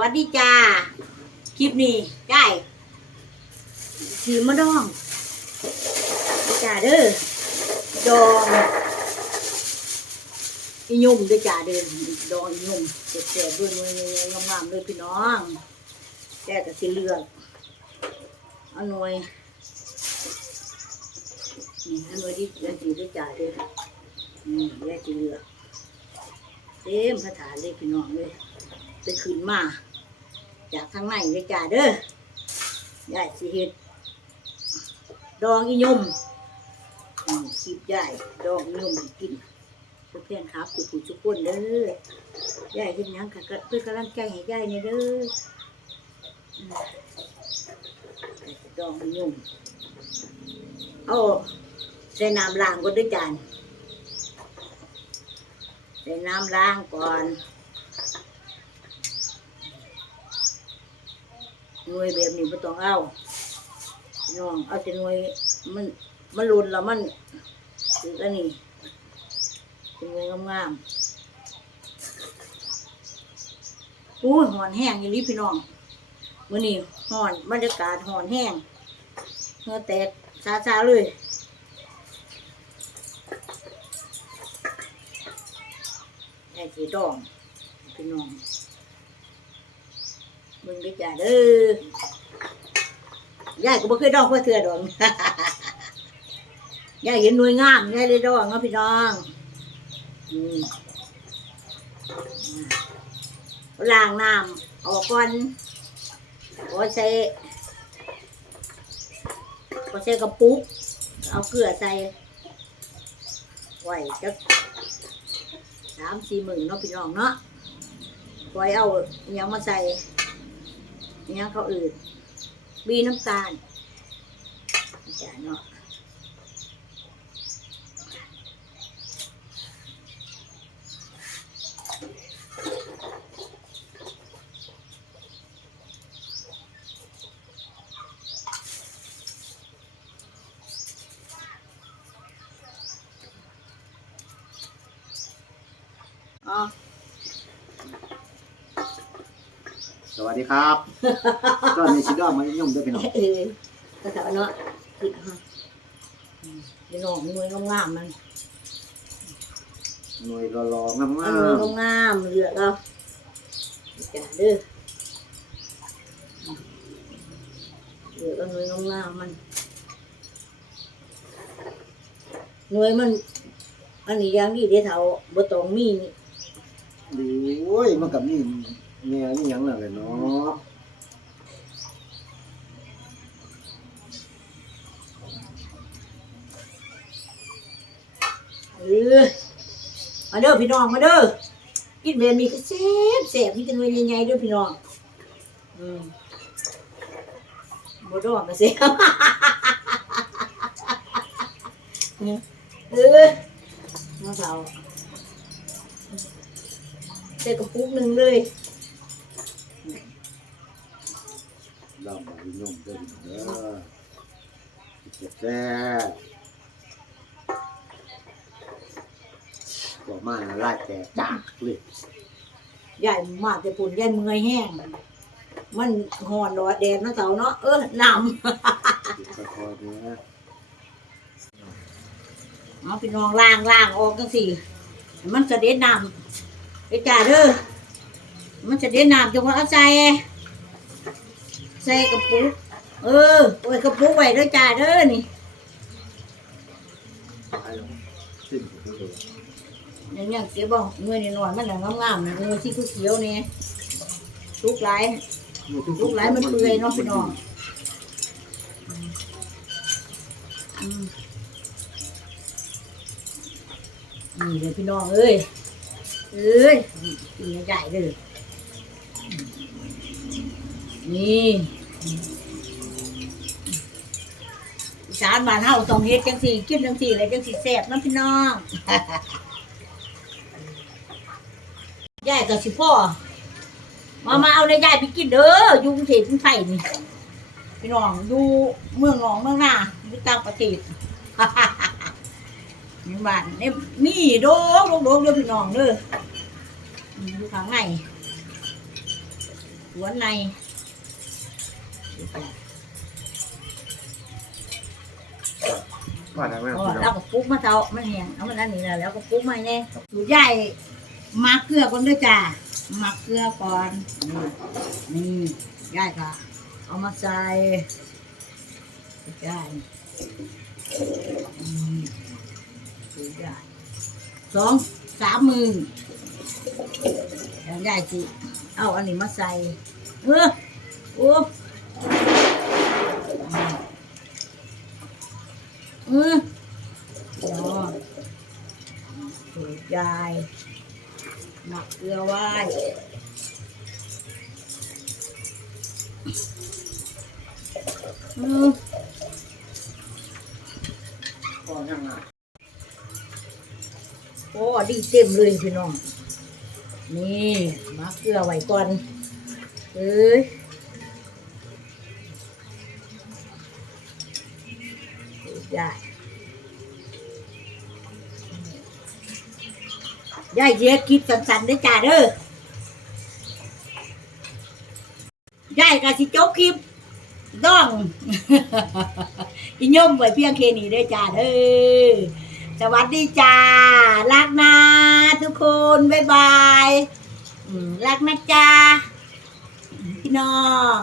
วัสดีจ้า คลิปนี้ได้ถือมาดองจ้าเด้อดองอียุ่มด้วยจ้าเด้อดองอียุ่มเจ็บๆด้วยมืองามๆเลยพี่น้องแกก็สิเลือกเอาหน่วยนี่อาหน่วยที่เดือนสีด้วยจ้าเด้อนี่แยกสิเลือกเต็มคาถาเลยพี่น้องเลยไปขึ้นมา จากข้างในเลยจ้าเด้อยายสิเฮ็ดดองอียมคลิปยายดองอียมให้กินเพื่อนครับทุกผู้ทุกคนเด้อยายเฮ็ดหยังก็ก็เพื่อกำลังใจให้ยายเนี่ยเด้อดองอียมเอาใส่น้ำล้างก่อนด้วยจานใส่น้ำล้างก่อน หน่วยแบบนี้ไม่ต้องเอาน้องเอาแต่หน่วยมันมันหลุนแล้วมันคืออันนี้เป็นหน่วยงามๆอู้ยหอนแห้งอย่างนี้พี่น้องมื้อนี้หอนบรรยากาศหอนแห้งเงือแตกซาๆเลยแค่สีดองพี่น้อง มึงได้จ่าเด้อยายก็บ่เคยดองเพื่อเถื่อดอกยายเห็นหน่วยงามยายเลยดองเนาะพี่น้องล้างน้ำออกก่อนก็ใส่ก็ใส่กระปุก เอาเกลือใส่ไหวจักสามสี่หมื่นเนาะพี่น้องเนาะปล่อยเอาอหยังมาใส่ เนี่ยเขาอื่น บีน้ำตาลจ้าเนาะอ๋อ สวัสดีครับก็ในชิดอมมาย่อมด้วยพี่น้องเออก็แต่เนาะผิดฮะอืมพี่น้องมวยงามๆมันหน่วยรอๆงามเอามวยงามๆเลือกเอาจ้าเด้อเลือกเอาหน่วยงามๆมันหน่วยมัน อันนี้อย่างนี้เดี๋ยวเท่าบ่ต้องมีนี่ๆดูโอ้ยมันกับนี่ แนวนี่ยังน่ะเลยเนาะเออมาเด้อพี่น้องมาเด้อกินแบบนี้ก็แซ่บแซ่บมีแต่หน่วยใหญ่ๆเด้อพี่น้องอืมบ่ดองก็แซ่บเออน้องสาวใส่กระปุกหนึ่งเลย ดอมมาย่อมด้วยเด้อแซ่บบอกมาลาดแต่จากเลยใหญ่มากแต่ปุ่นใหญ่เมื่อยแห้ง มันหอนรอแดดนะเสาเนาะเออน้คอยๆนื้อำเอาพี่น้องล้างล้างออกจังสิมันจะเด็ดนำไปจ่าเด้อ มันจะเด็ดน้ำจังว่าเอาใส่ใส่กระปุก เออโอ้ยกระปุกไว้ด้อจ่าเด้อนี่ให้ลงยอย่างเงี้ยเก็บบ่เมื่อยนิดหน่อยมันหนังงามๆนะเออที่เขียวๆนี่ลูกหลลูกหลมันเปื่อยเนาะพี่น้องนี่เลยพี่น้องเอ้ยเอ้ยใหญ่เลย นี่สารบานเฮาต้องเฮ็ดจังสี่กินจังสี่เลยจังสี่แซ่บนาะพี่น้องยายกับสิพ่อมามาเอาในยายไปกินเด้อยุงเทพกรุงไทยนี่พี่น้องอยู่เมืองหนองเมืองนาอยู่ต่างประเทศนี่บ้านนี่มีโดงโดงโดงเด้อพี่น้องเด้ออืมอยู่ข้างในหัวใน ว่าได้ไหมพอพี่น้แล้อวงก็ปลุ๊กมาเตามันแห้งเอามันอันนี้แล้วแล้วก็ปลุ๊กมาไงสูใหญ่มาเกลือก่อนด้วยจ้ามาเกลือก่อนนี่นี่ยายค่ะ เอามาใส่ใช่อืมสูใหญ่สองสามมือแล้วยายสิเอาอันนี้มาใส่เออโอ้ เออเนาะสูใหญ่หมักเกลือไว้อืมก็ยังไงโอ้ดีเต็มเลยพี่น้อง นี่มาเกลือไว้ก่อนเอ้ย ได้ยายเย็ดคิดสันๆได้จ้าเด้อยายกะสิจบคลิปต้องอีย่อมไว้เพียงแค่นี้เด้จ้าเด้อสวัสดีจ้ารักนะทุกคนบ๊ายบายรักนะจ้าพี่น้อง